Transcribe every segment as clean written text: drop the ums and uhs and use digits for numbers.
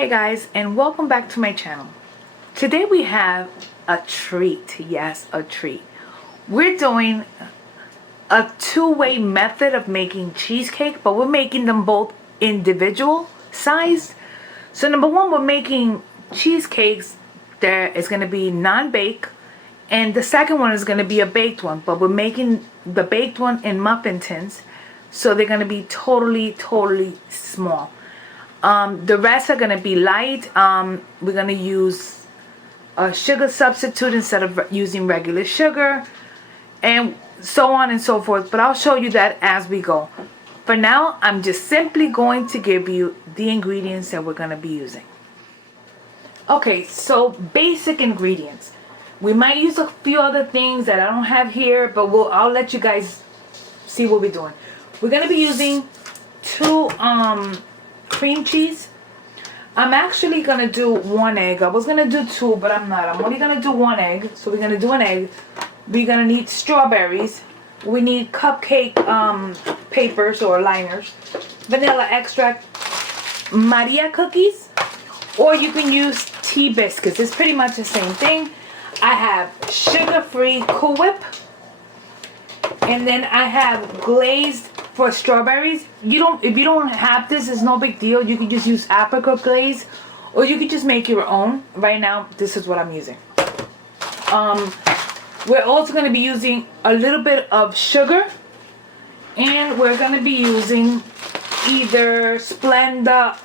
Hey guys, and welcome back to my channel. Today we have a treat. Yes, a treat. We're doing a two-way method of making cheesecake, but we're making them both individual sized. So number one, we're making cheesecakes that is going to be non-bake, and the second one is going to be a baked one, but we're making the baked one in muffin tins, so they're going to be totally small. The rest are going to be light. We're going to use a sugar substitute instead of using regular sugar, and so on and so forth. But I'll show you that as we go. For now, I'm just simply going to give you the ingredients that we're going to be using. Okay, so basic ingredients. We might use a few other things that I don't have here, but I'll let you guys see what we're doing. We're going to be using two cream cheese. I'm actually gonna do one egg. I was gonna do two, but I'm not. I'm only gonna do one egg. So we're gonna do an egg. We're gonna need strawberries. We need cupcake papers or liners, vanilla extract, Maria cookies, or you can use tea biscuits. It's pretty much the same thing. I have sugar-free Cool Whip, and then I have glazed for strawberries. If you don't have this, it's no big deal. You can just use apricot glaze, or you can just make your own. Right now, this is what I'm using. We're also going to be using a little bit of sugar, and we're going to be using either Splenda,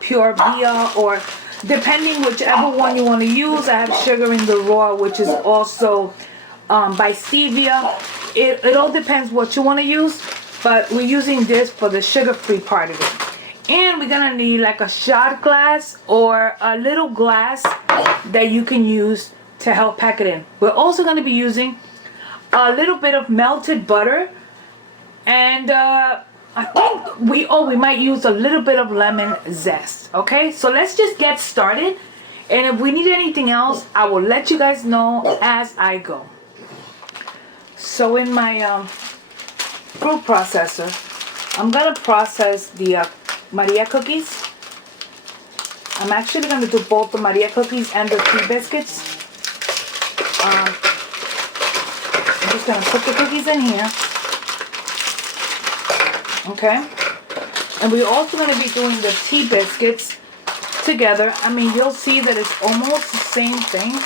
Pure Via, or depending whichever one you want to use. I have sugar in the raw, which is also by Stevia. It all depends what you want to use, but we're using this for the sugar-free part of it. And we're gonna need like a shot glass or a little glass that you can use to help pack it in. We're also gonna be using a little bit of melted butter, and I think we might use a little bit of lemon zest. Okay, so let's just get started, and if we need anything else, I will let you guys know as I go. So in my fruit processor, I'm gonna process the Maria cookies. I'm actually gonna do both the Maria cookies and the tea biscuits. I'm just gonna put the cookies in here. Okay, and we're also gonna be doing the tea biscuits together. I mean, you'll see that it's almost the same thing.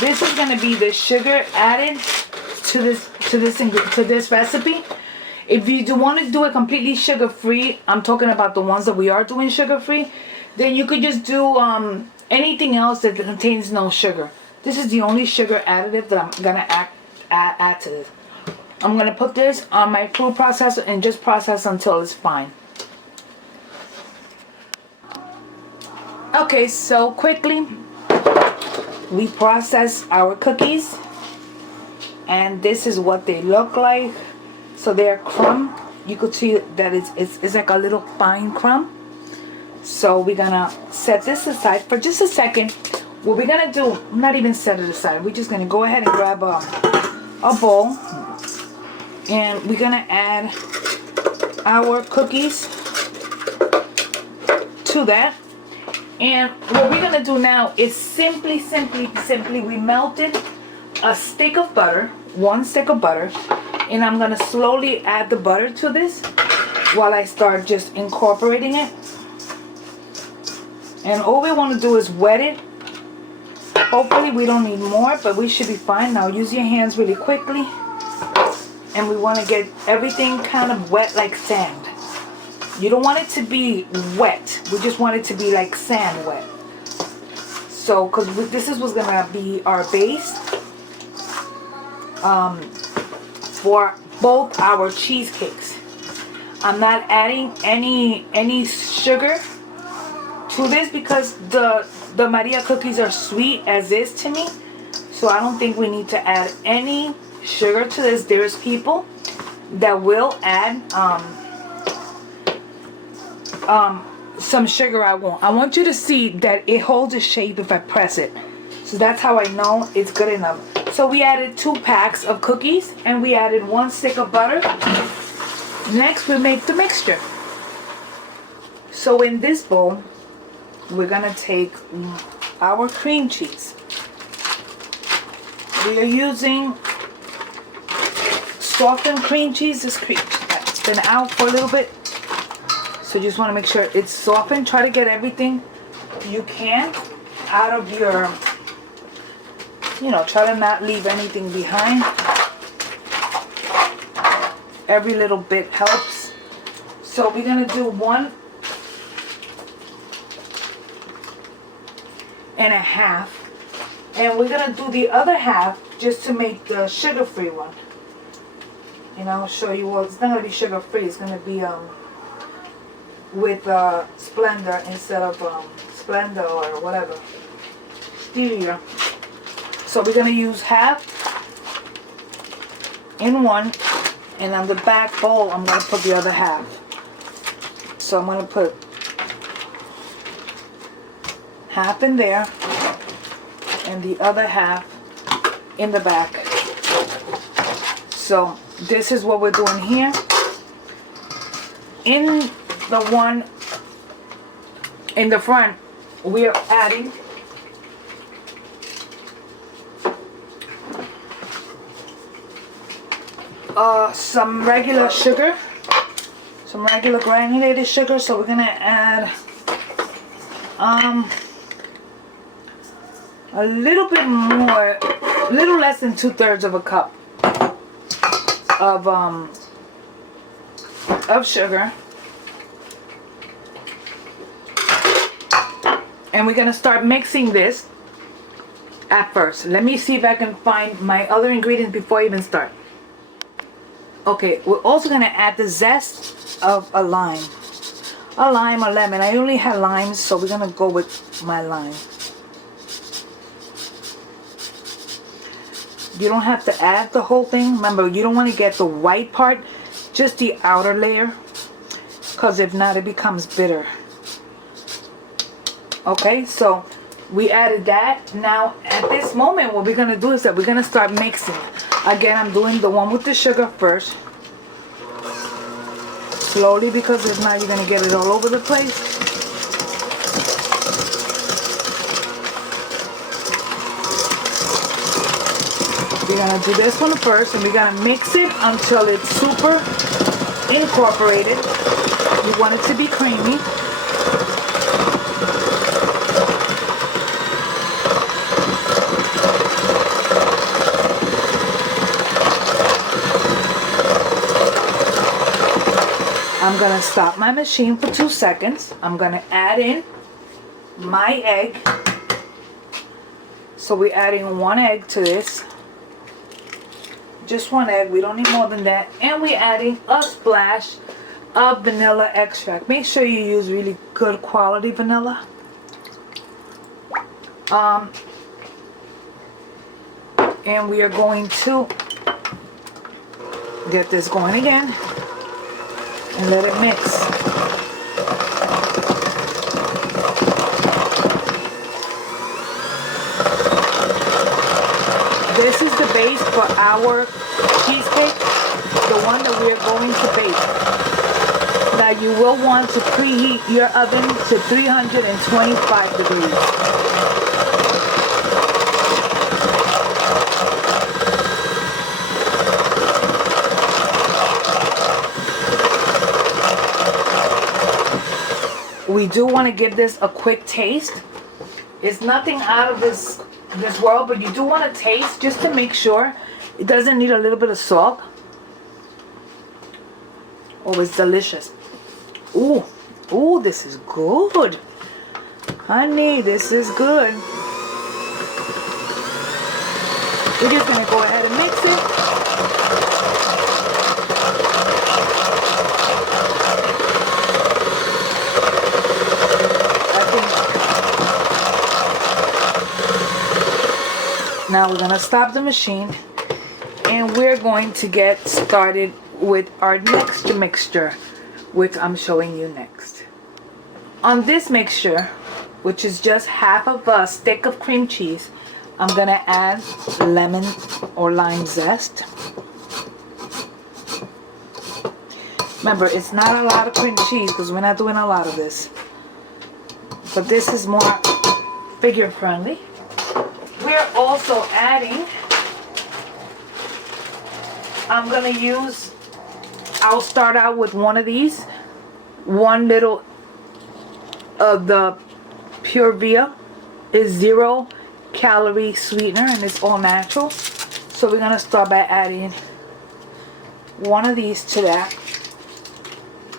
This is going to be the sugar added to this recipe. If you do want to do it completely sugar free, I'm talking about the ones that we are doing sugar free, then you could just do anything else that contains no sugar. This is the only sugar additive that I'm going to add to this. I'm going to put this on my food processor and just process until it's fine. Okay, so quickly, we process our cookies, and this is what they look like. So they're crumb. You could see that it's like a little fine crumb. So we're gonna set this aside for just a second. What we're gonna do, not even set it aside, we're just gonna go ahead and grab a bowl, and we're gonna add our cookies to that. And what we're gonna do now is simply we melted a stick of butter, one stick of butter, and I'm gonna slowly add the butter to this while I start just incorporating it. And all we want to do is wet it. Hopefully we don't need more, but we should be fine. Now use your hands really quickly, and we want to get everything kind of wet like sand. You don't want it to be wet. We just want it to be like sand wet. So, because this is what's going to be our base for both our cheesecakes. I'm not adding any sugar to this because the Maria cookies are sweet as is to me. So I don't think we need to add any sugar to this. There's people that will add some sugar. I want you to see that it holds a shape if I press it. So that's how I know it's good enough. So we added 2 packs of cookies, and we added 1 stick of butter. Next, we make the mixture. So in this bowl, we're gonna take our cream cheese. We are using softened cream cheese. This cream it's been out for a little bit, so you just want to make sure it's softened. Try to get everything you can out of your, try to not leave anything behind. Every little bit helps. So we're gonna do 1.5, and we're gonna do the other half just to make the sugar-free one. I'll show you. Well, it's not gonna be sugar-free. It's gonna be with Splenda instead of Splenda or whatever, stevia. So we're gonna use half in one, and on the back bowl I'm gonna put the other half. So I'm gonna put half in there and the other half in the back. So this is what we're doing here. In the one in the front, we are adding some regular sugar, some regular granulated sugar. So we're gonna add a little bit more, a little less than 2/3 of a cup of sugar. And we're gonna start mixing this at first. Let me see if I can find my other ingredients before I even start. Okay, we're also gonna add the zest of a lime. A lime or lemon. I only had limes, so we're gonna go with my lime. You don't have to add the whole thing. Remember, you don't want to get the white part, just the outer layer, because if not, it becomes bitter. Okay, so we added that. Now, at this moment, what we're going to do is that we're going to start mixing. Again, I'm doing the one with the sugar first. Slowly, because if not, you're going to get it all over the place. We're going to do this one first, and we're going to mix it until it's super incorporated. You want it to be creamy. I'm going to stop my machine for 2 seconds. I'm going to add in my egg. So we're adding 1 egg to this. Just 1 egg. We don't need more than that. And we're adding a splash of vanilla extract. Make sure you use really good quality vanilla. And we are going to get this going again. And let it mix. This is the base for our cheesecake, the one that we are going to bake. Now you will want to preheat your oven to 325 degrees. We do want to give this a quick taste. It's nothing out of this world, but you do want to taste just to make sure. It doesn't need a little bit of salt. Oh, it's delicious. Ooh, ooh, this is good. Honey, this is good. We're just going to go ahead and mix it. Now we're going to stop the machine, and we're going to get started with our next mixture, which I'm showing you next. On this mixture, which is just half of a stick of cream cheese, I'm going to add lemon or lime zest. Remember, it's not a lot of cream cheese because we're not doing a lot of this. But this is more figure friendly. We're also adding, I'll start out with one of these. One little of the Pure Via is 0 calorie sweetener and it's all natural. So we're going to start by adding one of these to that.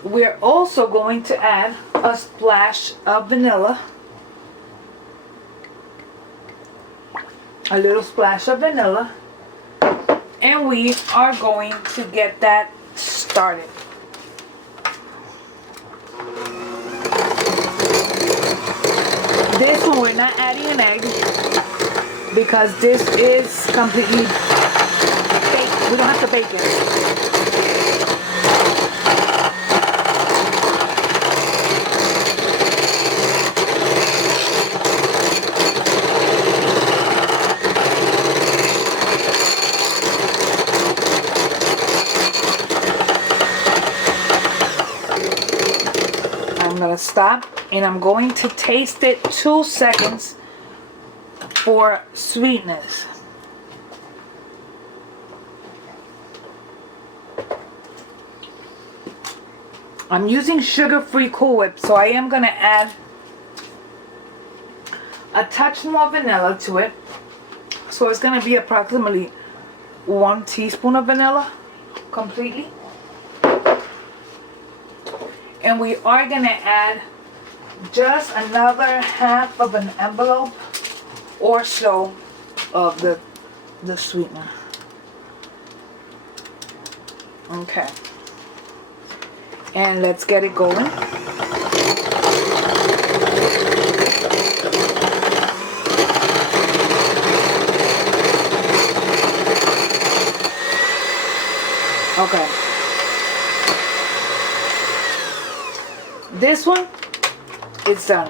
We're also going to add a splash of vanilla. A little splash of vanilla. And we are going to get that started. This one we're not adding an egg because this is completely baked. We don't have to bake it. I'm gonna stop and I'm going to taste it 2 seconds for sweetness. I'm using sugar-free Cool Whip, so I am gonna add a touch more vanilla to it. So it's gonna be approximately 1 teaspoon of vanilla completely. And we are going to add just another half of an envelope or so of the sweetener. Okay. And let's get it going. Okay. This one, it's done.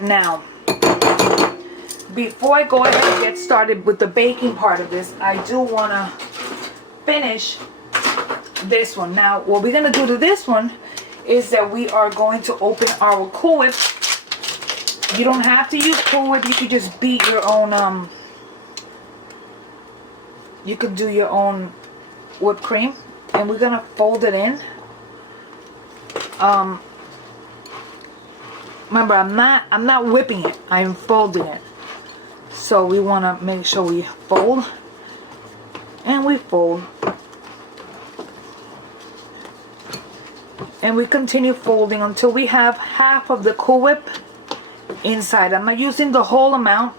Now, before I go ahead and get started with the baking part of this, I do want to finish this one. Now, what we're going to do to this one is that we are going to open our Cool Whip. You don't have to use Cool Whip. You could just beat your own, you could do your own whipped cream. And we're going to fold it in. Remember, I'm not whipping it. I'm folding it. So we want to make sure we fold. And we fold. And we continue folding until we have half of the Cool Whip inside. I'm not using the whole amount,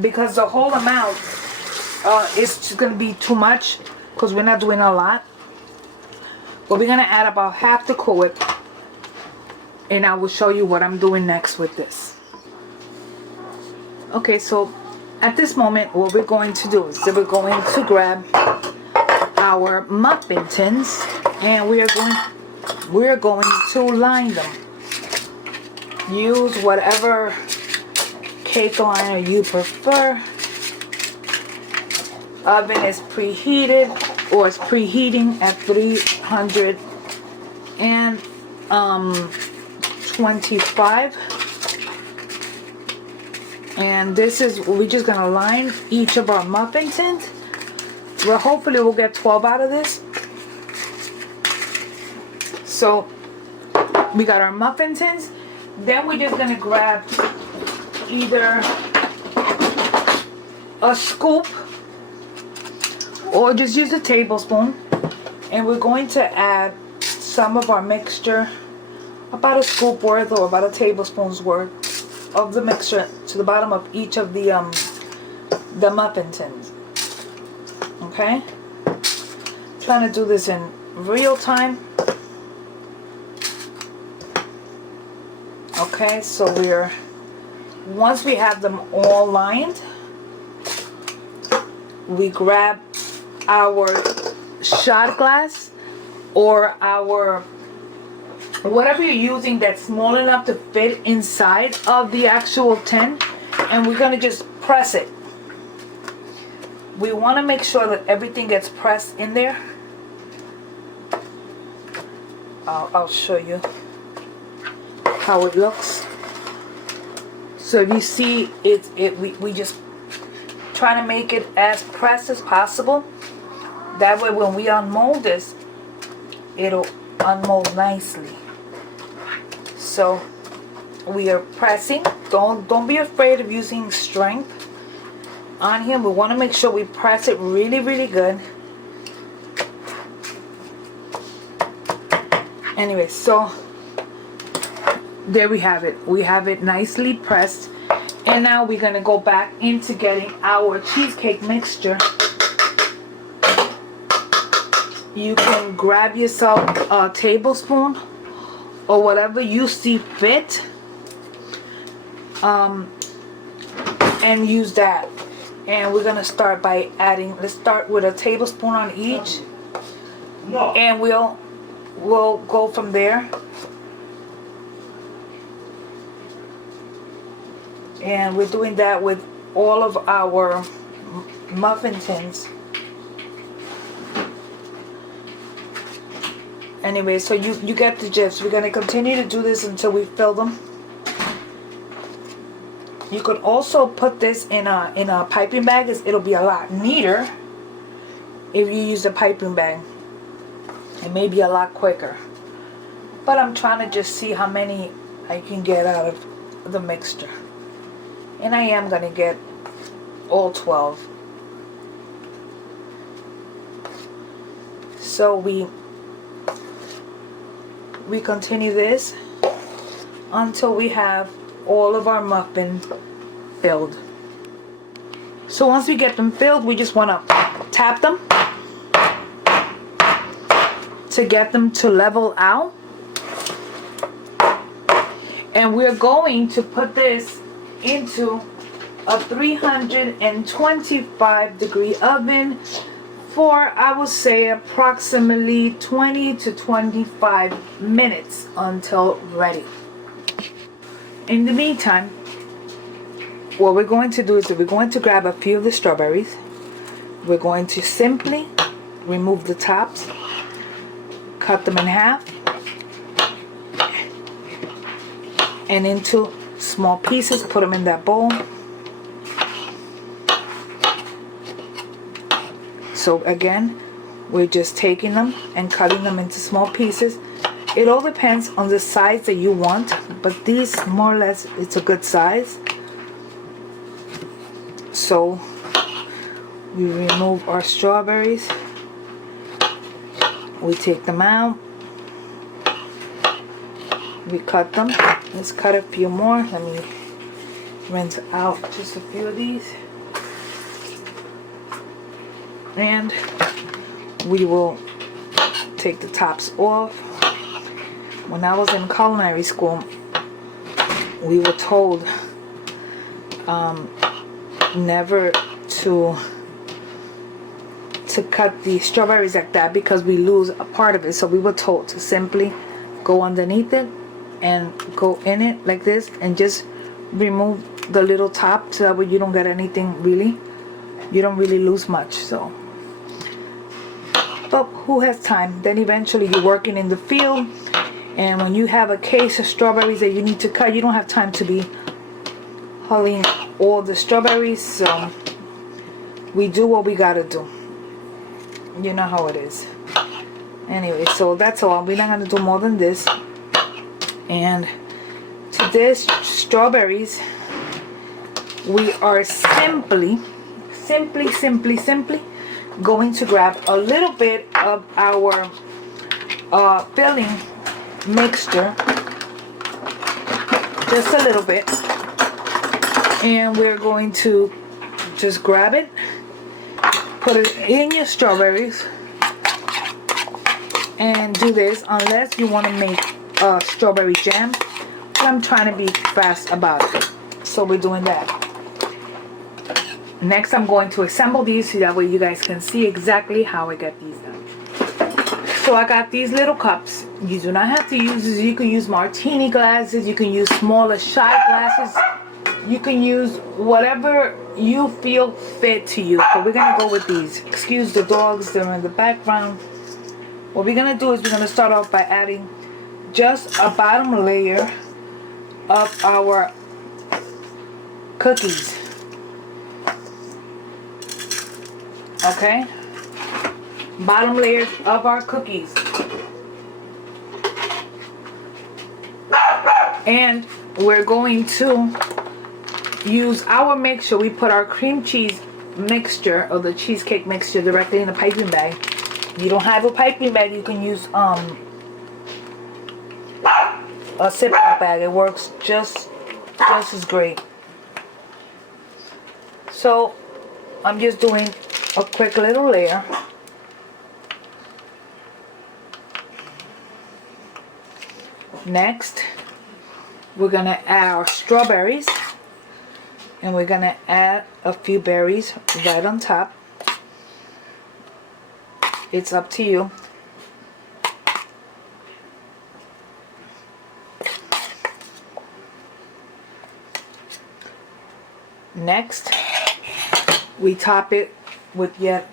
because the whole amount is just going to be too much, because we're not doing a lot. But we're going to add about half the Cool Whip. And I will show you what I'm doing next with this. Okay, so at this moment, what we're going to do is that we're going to grab our muffin tins, and we're going to line them. Use whatever cake liner you prefer. Oven is preheated, or it's preheating at 325. And this is, we're just gonna line each of our muffin tins. Well, hopefully we'll get 12 out of this. So we got our muffin tins. Then we're just gonna grab either a scoop or just use a tablespoon, and we're going to add some of our mixture, about a scoop worth or about a tablespoon's worth of the mixture, to the bottom of each of the muffin tins. Okay, trying to do this in real time. Okay, so once we have them all lined, we grab our shot glass or our whatever you're using that's small enough to fit inside of the actual tin, and we're going to just press it. we want to make sure that everything gets pressed in there. I'll show you how it looks. So if you see we just try to make it as pressed as possible. That way when we unmold this, it'll unmold nicely. So we are pressing. Don't be afraid of using strength on here. We want to make sure we press it really, really good. Anyway, so there we have it. We have it nicely pressed. And now we're going to go back into getting our cheesecake mixture. You can grab yourself a tablespoon or whatever you see fit, and use that. And we're going to start by adding, let's start with a tablespoon on each. And we'll go from there. And we're doing that with all of our muffin tins. Anyway, so you get the gist. We're going to continue to do this until we fill them. You could also put this in a piping bag. It'll be a lot neater if you use a piping bag. It may be a lot quicker. But I'm trying to just see how many I can get out of the mixture. And I am going to get all 12. So we continue this until we have all of our muffins filled. So once we get them filled, we just want to tap them to get them to level out. And we're going to put this into a 325 degree oven for, I would say, approximately 20 to 25 minutes until ready. In the meantime, what we're going to do is that we're going to grab a few of the strawberries. We're going to simply remove the tops, cut them in half, and into small pieces, put them in that bowl. So again, we're just taking them and cutting them into small pieces. It all depends on the size that you want, but these more or less, it's a good size. So we remove our strawberries, we take them out, we cut them. Let's cut a few more. Let me rinse out just a few of these. And we will take the tops off. When I was in culinary school, we were told never to cut the strawberries like that because we lose a part of it. So we were told to simply go underneath it and go in it like this and just remove the little top, so that way you don't get anything really, you don't really lose much. So, but who has time? Then eventually you're working in the field, and when you have a case of strawberries that you need to cut, you don't have time to be hulling all the strawberries. So we do what we gotta do. You know how it is. Anyway, so that's all. We're not gonna do more than this. And to this strawberries, we are simply going to grab a little bit of our filling mixture, just a little bit, and we're going to just grab it, put it in your strawberries, and do this, unless you want to make strawberry jam. But I'm trying to be fast about it, so we're doing that. Next, I'm going to assemble these so that way you guys can see exactly how I get these done. So I got these little cups. You do not have to use this. You can use martini glasses. You can use smaller shot glasses. You can use whatever you feel fit to use. So we're gonna go with these. Excuse the dogs, they're in the background. What we're gonna do is we're gonna start off by adding just a bottom layer of our cookies. Okay? Bottom layers of our cookies. And we're going to use our mixture. We put our cream cheese mixture or the cheesecake mixture directly in the piping bag. If you don't have a piping bag, you can use a Ziploc bag. It works just as great. So I'm just doing a quick little layer. Next, we're gonna add our strawberries, and we're gonna add a few berries right on top. It's up to you. Next, we top it with yet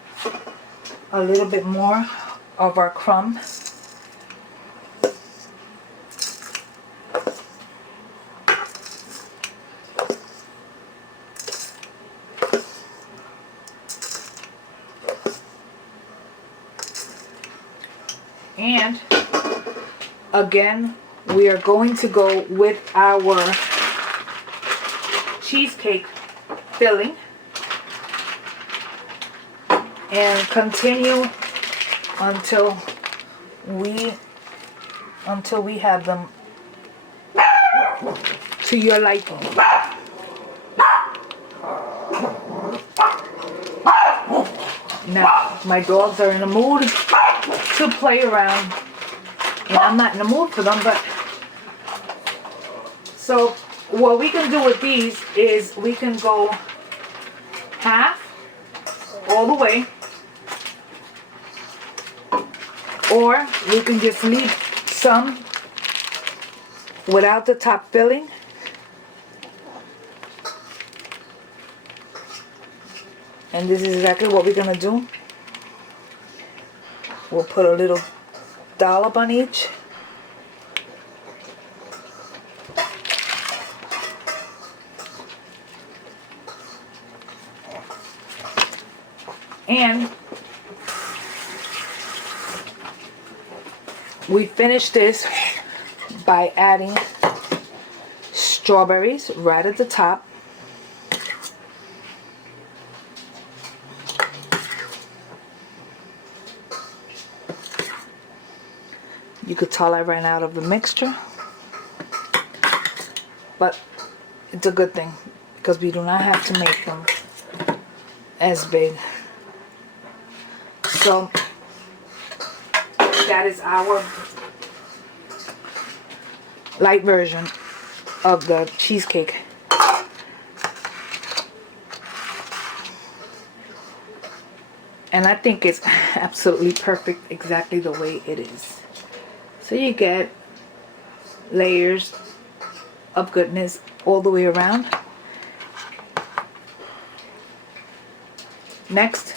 a little bit more of our crumb. And again, we are going to go with our cheesecake filling and continue until we have them to your liking. Now, my dogs are in the mood to play around, and I'm not in the mood for them, but so what we can do with these is we can go half all the way, or we can just leave some without the top filling. And this is exactly what we're gonna do. We'll put a little dollop on each. And we finish this by adding strawberries right at the top. You could tell I ran out of the mixture, but it's a good thing because we do not have to make them as big. So that is our light version of the cheesecake. And I think it's absolutely perfect exactly the way it is. So you get layers of goodness all the way around. Next,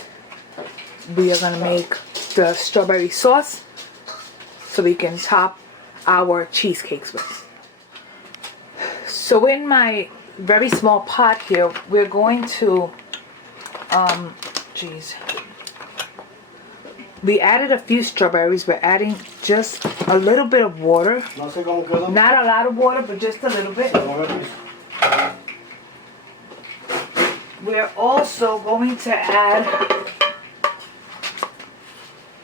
we are going to make the strawberry sauce so we can top our cheesecakes with. So in my very small pot here, we're going to, we added a few strawberries. We're adding just a little bit of water. Not a lot of water, but just a little bit. We're also going to add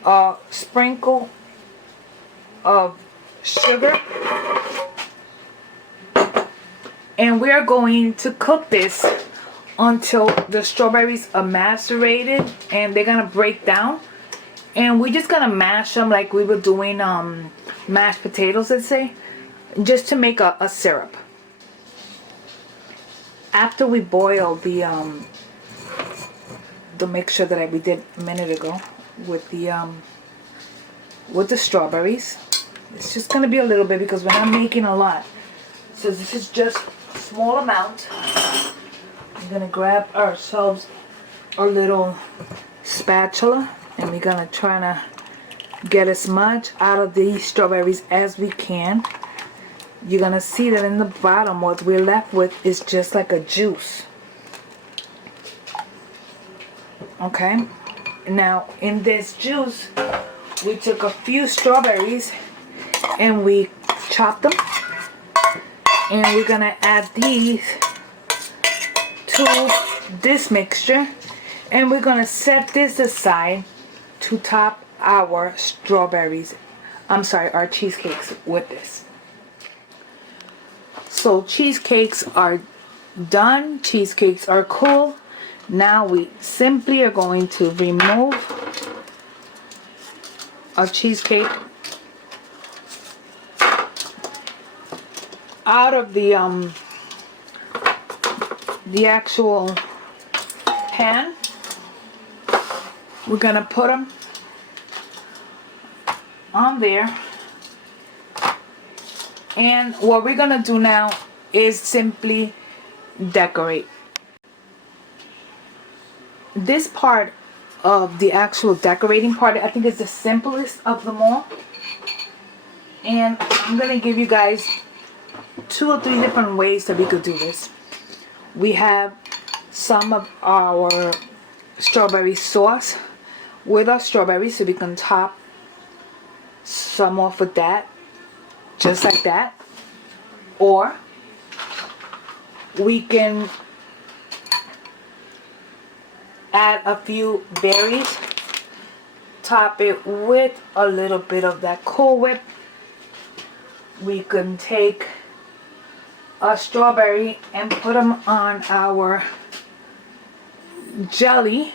a sprinkle of sugar. And we're going to cook this until the strawberries are macerated and they're going to break down. And we're just going to mash them like we were doing mashed potatoes, let's say, just to make a syrup. After we boil the mixture that we did a minute ago with the strawberries, it's just going to be a little bit because we're not making a lot. So this is just small amount. We're gonna grab ourselves a little spatula and we're gonna try to get as much out of these strawberries as we can. You're gonna see that in the bottom what we're left with is just like a juice. Okay, now in this juice we took a few strawberries and we chopped them, and we're gonna add these to this mixture, and we're gonna set this aside to top our our cheesecakes with this. So cheesecakes are done, cheesecakes are cool. Now we simply are going to remove our cheesecake out of the actual pan. We're gonna put them on there, and what we're gonna do now is simply decorate. This part of the actual decorating part, I think, is the simplest of them all, and I'm gonna give you guys 2 or 3 different ways that we could do this. We have some of our strawberry sauce with our strawberries, so we can top some off with that, just like that. Or we can add a few berries, top it with a little bit of that Cool Whip. We can take a strawberry and put them on our jelly,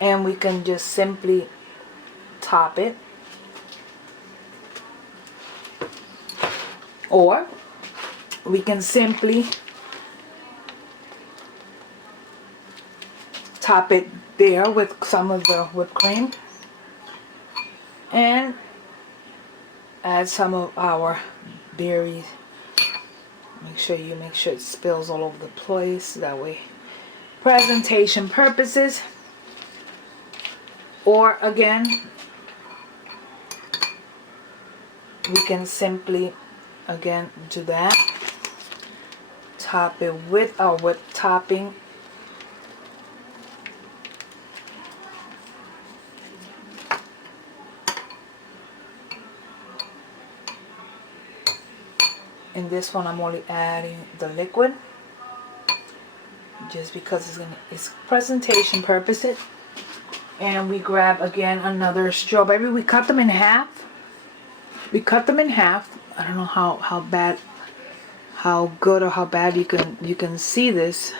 and we can just simply top it. Or we can simply top it there with some of the whipped cream and add some of our berries. Make sure it spills all over the place, that way presentation purposes. Or again, we can simply again do that, top it with our whipped topping, in this one I'm only adding the liquid just because it's presentation purposes. And we grab again another strawberry. We cut them in half. I don't know how bad, how good or how bad you can see this,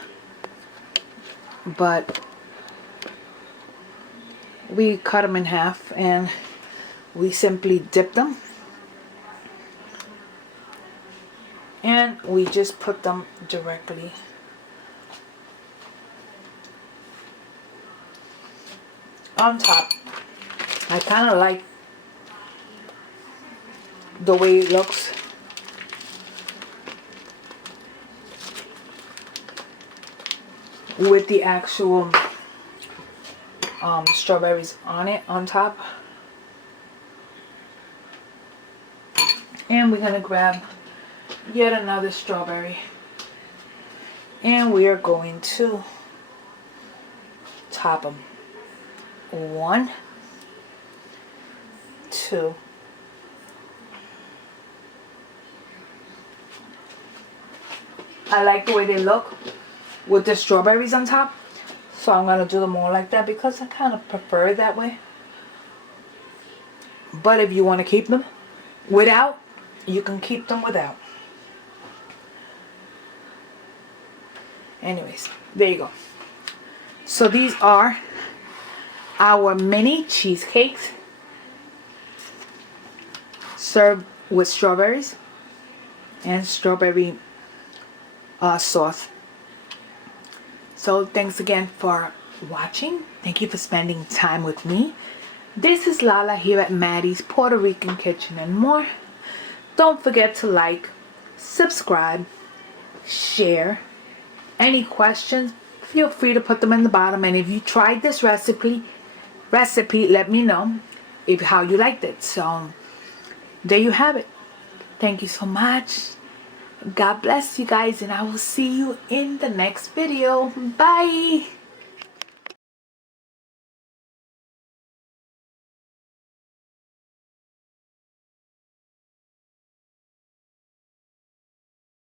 but we cut them in half and we simply dip them, and we just put them directly on top. I kind of like the way it looks. With the actual strawberries on top. And we're gonna grab yet another strawberry, and we are going to top them. 1, 2, I like the way they look with the strawberries on top, so I'm going to do them all like that because I kind of prefer it that way. But if you want to keep them without, you can keep them without. Anyways, there you go. So these are our mini cheesecakes served with strawberries and strawberry sauce. So thanks again for watching. Thank you for spending time with me. This is Lala here at Maddie's Puerto Rican Kitchen and More. Don't forget to like, subscribe, share. Any questions, feel free to put them in the bottom. And if you tried this recipe, let me know how you liked it. So there you have it. Thank you so much. God bless you guys, and I will see you in the next video. Bye.